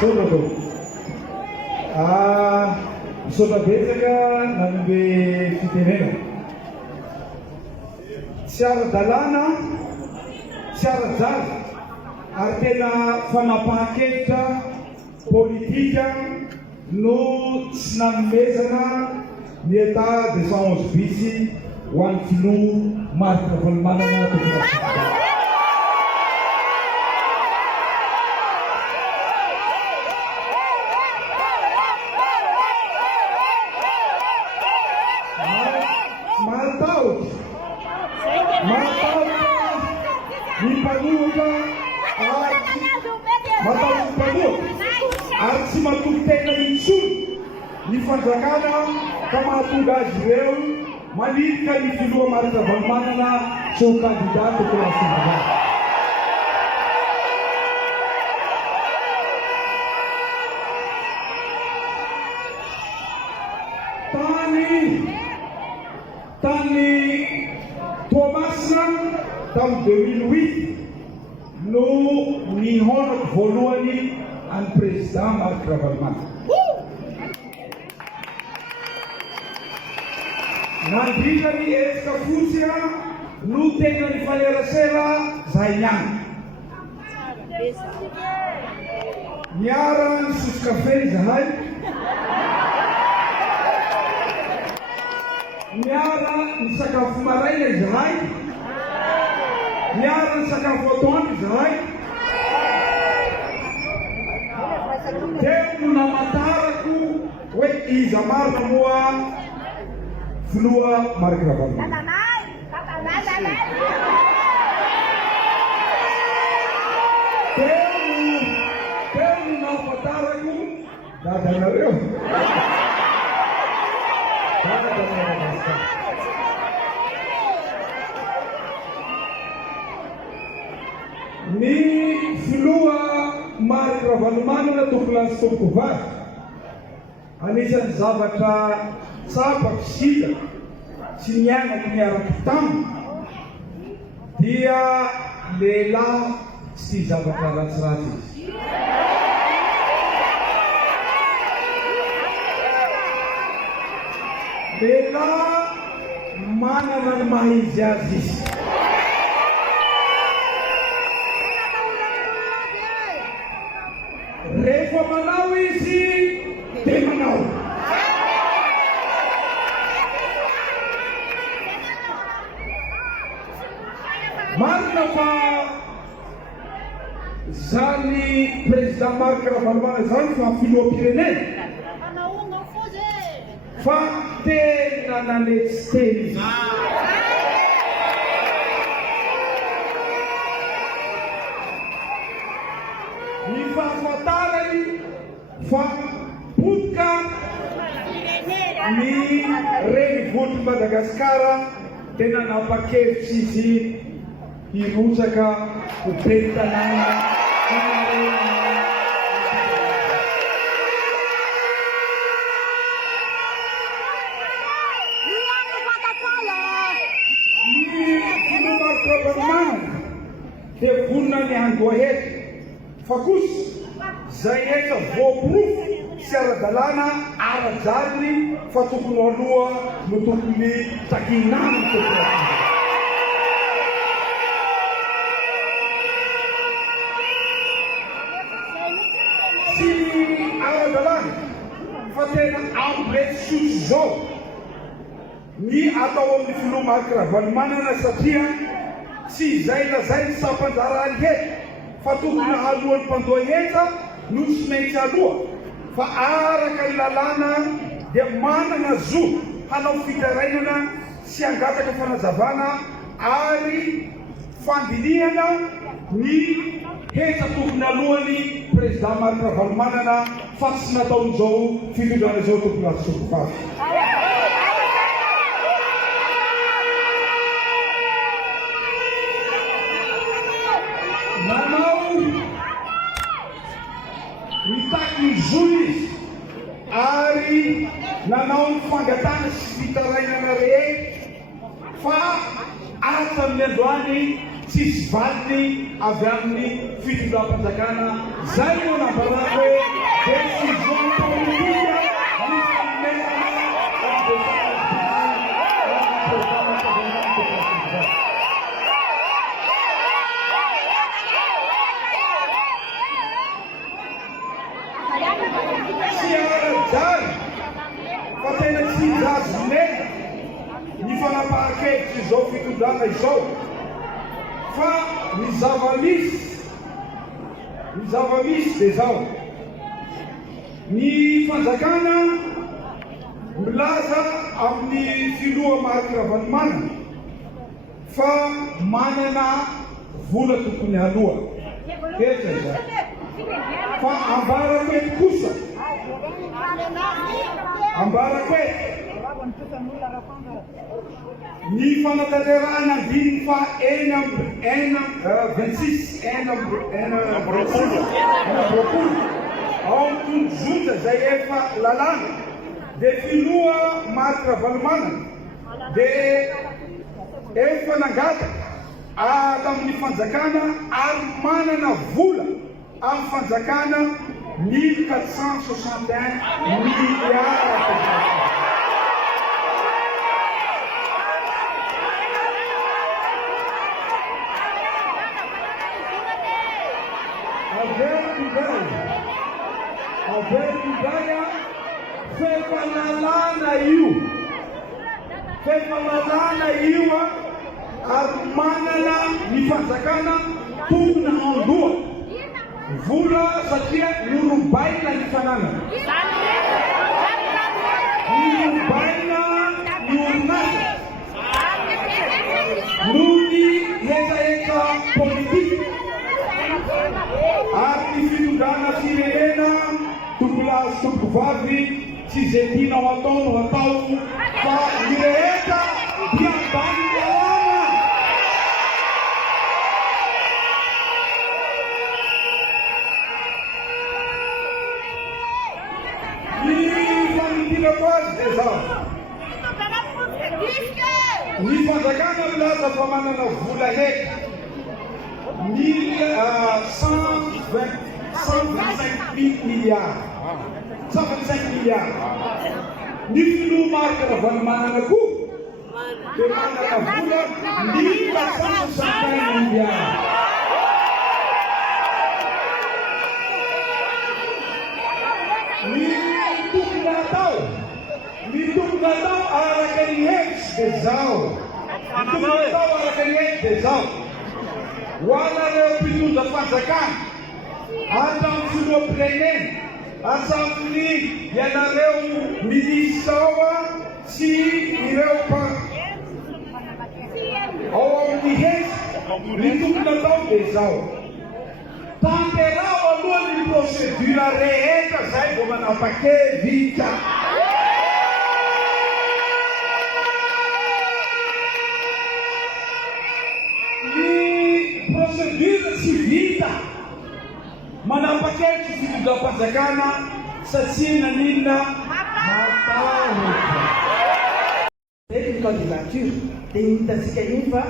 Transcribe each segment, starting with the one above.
Sono misaotra betsaka nanome fitenena tsy ara-dalàna tsy ara-jala ary tena fanapahan-kevitra politika no tsy nanomezana ny état 211 bis ho an'ny filoha Marc Ravalomanana tokony ny mpanohaka matahotra mpanohaka ary tsy matoky tena intsony ny fanjakana ka mahatonga azy ireo manidika ny filoha Marc Ravalomanana ho candidat tokony asambara. Tany Toamasina tamin'ny 2008 no nihonako voalohany an'ny président Marc Ravalomanana. Nandritrany etsika fotsiny no tena ny fanerasera zahay niany. Niara nisotro kafe zahay, niara nisakafo maraina izahay, niara nisakafo atoandro izahay, dia no namatarako hoe iza marina moa filoha Marc Ravalomanana. Dia no nahafantarako dadanareo. Ny filoha Marc Ravalomanana tokony ansoiko vavy, anisan'ny zavatra tsapako sika tsy niainako miaraka taminy dia lehilahy tsy zavatra ratsiratsy izy. Lehilahy manana ny maha-izy azy izy. Rehefa manao izy dia manao. Marina fa zany président Marc Ravalomanana zany fa filoham-pirenena fa tena nanetsy teny izy. Ny fahafantarany fa potika ny renivohitry Madagasikara tena napakevitsy izy hirotsaka ho bentanàna dia vonina ny andoahety fa kosa zay etra voaporofo sy ara-dalàna ara-jariny fa tokony aloha no tokony takinany tokony sy ara-dalàna fa tena amblety sotro zao ny atao amin'ny filoha Marc Ravalomanana satria tsy izay lazay ny sampanjara alihety fa tokony alohan'ny mpandoha heta no tsy maintsy aloha fa araka ny lalàna dia manana zo hanao fitarainana sy angataka fanazavana ary fandinihana ny heta tokony alohan'ny président Marc Ravalomanana fa tsy nataon'izao fitondrana izao tokony atsoko vavy. Nanao mitaky ny zo izy ary nanao ny fangatana sy fitarainana rehetra fa hatramin'ny androany tsisy valiny avy amin'ny fitondram-panjakana. Zay no nambarako hoe décision politique fa tena tsy zazonena ny fanapahan-kevitra izao fitondrana izao, fa ny zava-misy dia zao. Ny fanjakana milaza amin'ny filoha Marc Ravalomanana fa manana vola tokony aloha. Kehitra zay. Fa ambarako eto kosa, ambarako eto ny fanatanterahana andiny fa 26 ao tonjota zay efa lalàna dia filoha Marc Ravalomanana dia efa nangataka tamin'ny fanjakana ary manana vola amin'ny fanjakana 1461 milliards. Avertidaya fefalalana io ary manana ny fanjakana tokony andoha vola satria norobaina ny fananana, norobaina ny orinasa noho ny hetaheta politika ary ny fitondrana firenena tompolahy sy tompovavy tsy izay tianao atao no atao fa ny rehetra dia ambany lalàna. Ny famidirako azy dia zao. Ny fanjakana milaza fa manana vola heka 125 milliards. 125 milliards. Ny filoha Marc Ravalomanana koa dia manana vola 1465 milliards. Ny tokony atao araka ny hevitsy dia zao. Ny tokony atao araka ny hevitsy dia zao. Ho anareo mpitondra fanjakana hatramin'ny filoham-pirenena, hatramin'ny ianareo minisitra sy ireo ao amin'ny hevitsy, ny tokony atao dia zao. Tanterao aloha ny procédure rehetra zay vao manapa-kevitra. Procedure tsy vita manapa-kevitra fitondram-panjakana satria naninona matahotra. Ny candidature dia hitantsika iny fa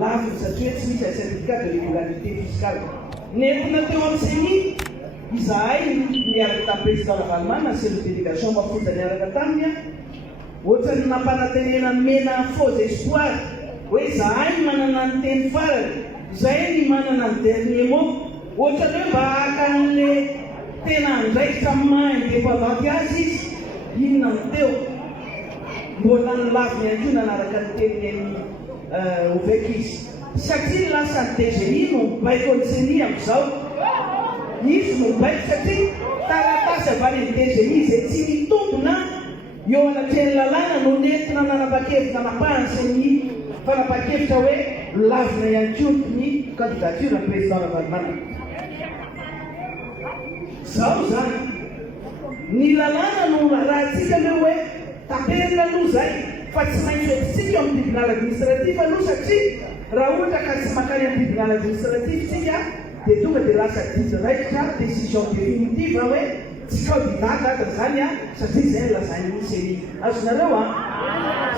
lafiny satria tsy misy certificat de régularité fiscale. Nentina teo amin'izay izahay niaraka tamin'ny président Ravalomanana sy ny délégation mafonja niaraka taminy ohatrany nampanantenena mena faux espoir hoe izahay manana ny teny farany, izahay ny manana ny dernier mot. Ohatrany hoe mba haka an'le tena andraikitra maha indépendanty azy izy, inona no teo mbola ny laviny ihany koa nanaraka ny teniny oveka izy. Satria lasa ny DGI no mibaiko an'izany amin'izao. Izy no mibaiko satria taratasy avy any amin'ny DGI izay tsy mitombona eo anatreny lalàna no nentina nanapa-kevitra nanapahany sy ny fanapa-kevitra hoe lavina ihany koa ny candidature ny président Ravalomanana. Zao zany ny lalàna no rahantsika le hoe taperina aloha zay fa tsy maintsy tsika amin'ny tribunal administratif aloha satria raha ohatra ka tsy makany amin'ny tribunal administratif tsika dia tonga dia lasa diraitra décision définitive hoe tsy candidata zany satria zay lazany misy azonareo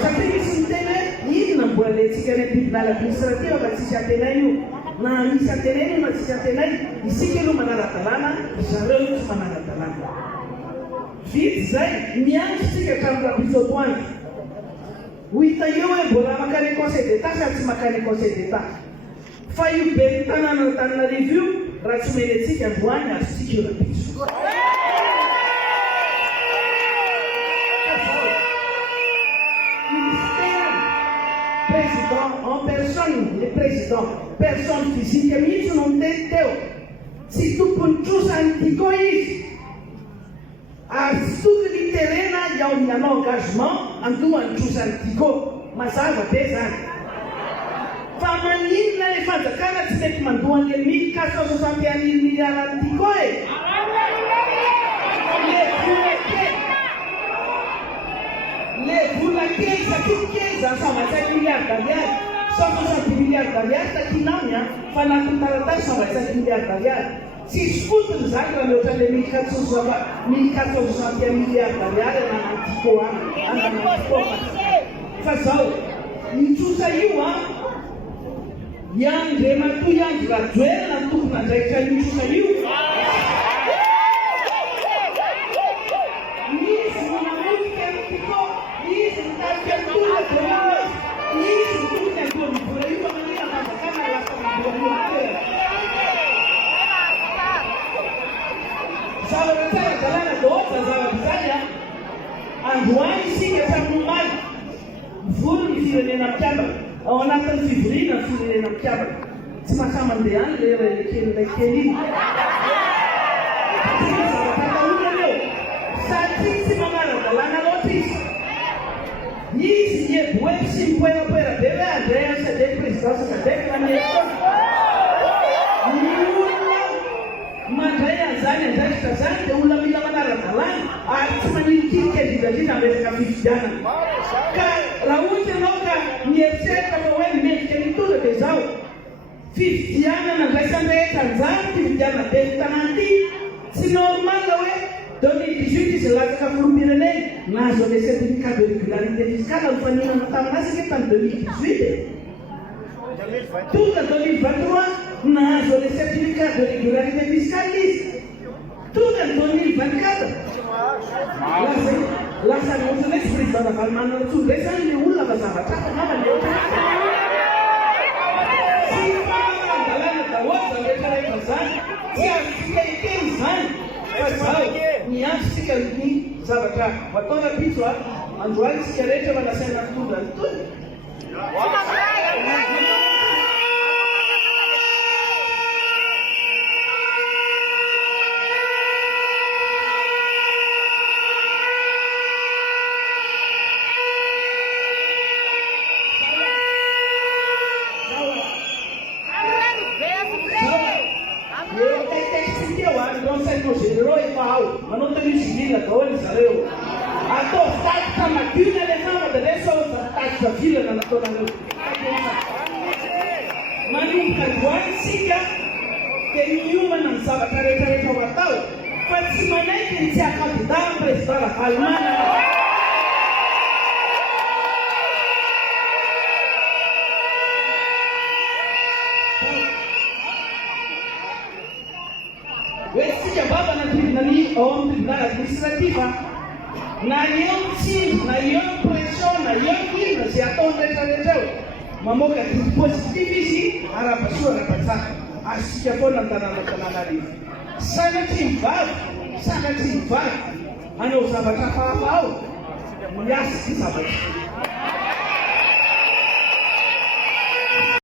satria misy miteny hoe inona mbola lentsika ny tribunal administratif fa tsisy antenay io na misy antenay io na tsisy antenay isika aloha manara-dalàna zareo io tsy manara-dalàna vity zay miandry tsika hatramin'ny rapisotoandro ho hita eo hoe mbola makany conseil d'état sady tsy makany conseil d'état fa io be ny tanàna Antananarivo io raha tsy omeny antsika androany azotsika eo rapiso président en personne, le président, personne physique, mais ils n'ont été. Si tout pour tous anticoïs, à tout le terrain, il y a un engagement, en tout un tous antico, mais ça va peser. Famille, les femmes, quand tu sais que tu as 1461 milliards anticoïs, les boulaquets, ça coûte 125 milliards d'alias, 160 milliards d'alias, ça qui n'a rien, pendant tout le temps, 125 milliards d'alias. Si je fous tout ça, on a le 1461 milliards d'alias, on a un petit peu, on a un petit peu. Ça, ça, tout ça, il y a un dématou, il y a un gradué, on a tout, on a déjà eu tout ça, androany isika tamin'omaly volo ny firenena mpiavaka ao anatin'ny fivoriana ny firenena mpiavaka tsy mahatsy mandeha any le kely iny eo satria tsy manara-dalàna loatra izy ievo hoe sy mipoerapoera be hoe andray sadety présidence sadety maneto ny olona mandray an'izany andraikitra zany dia olona mila manara-dalàna ary tsy manilikinika indrindrandrindra amresaka fifidianana ka raha ohatra ianao ka mieritreritra fa hoe mendrika mitondra dia zao fifidianana ndraisanrehetra anjany fifidianana be ny tanàna ity tsy normal hoe 2018 izy latsaka forom-pirenena nazo le certificat de régularité fiscale amin'ny faninana taminazy ake tamin'ny 2018 tonga 2023 nazo le certificat de régularité fiscale izy tonga 2024 lasa ny ohatra hoe tsy président navalymanana ntsony ndray zany le olona fa zavatra hafa namany sy fahandalàna dahoatra rehetrarehetra zany tsy azontsika ekeny zany fa zao miandry sika ny zavatra atao rapitso a androany sika rehetra manasaina tonga ny tony atao takika madina le nama dia reso takika vilana nataonareo manomboka androany sika dia miomana amin'ny zavatra rehetrarehetra ho atao fa tsy manaiky ny tsy akandida amin'ny président Ravalomanana hoe sika babana tribunal ao amin'ny tribunal administratif na eo tsindro na eo pression na eo inona zay ataony rehetrarehetra eo mamoaka didy positif izy arapasoa arapatsaka azosika foana ny tanànarivo sanatry mivavy aneo zavatra hafahafa ao miasy ty zavatra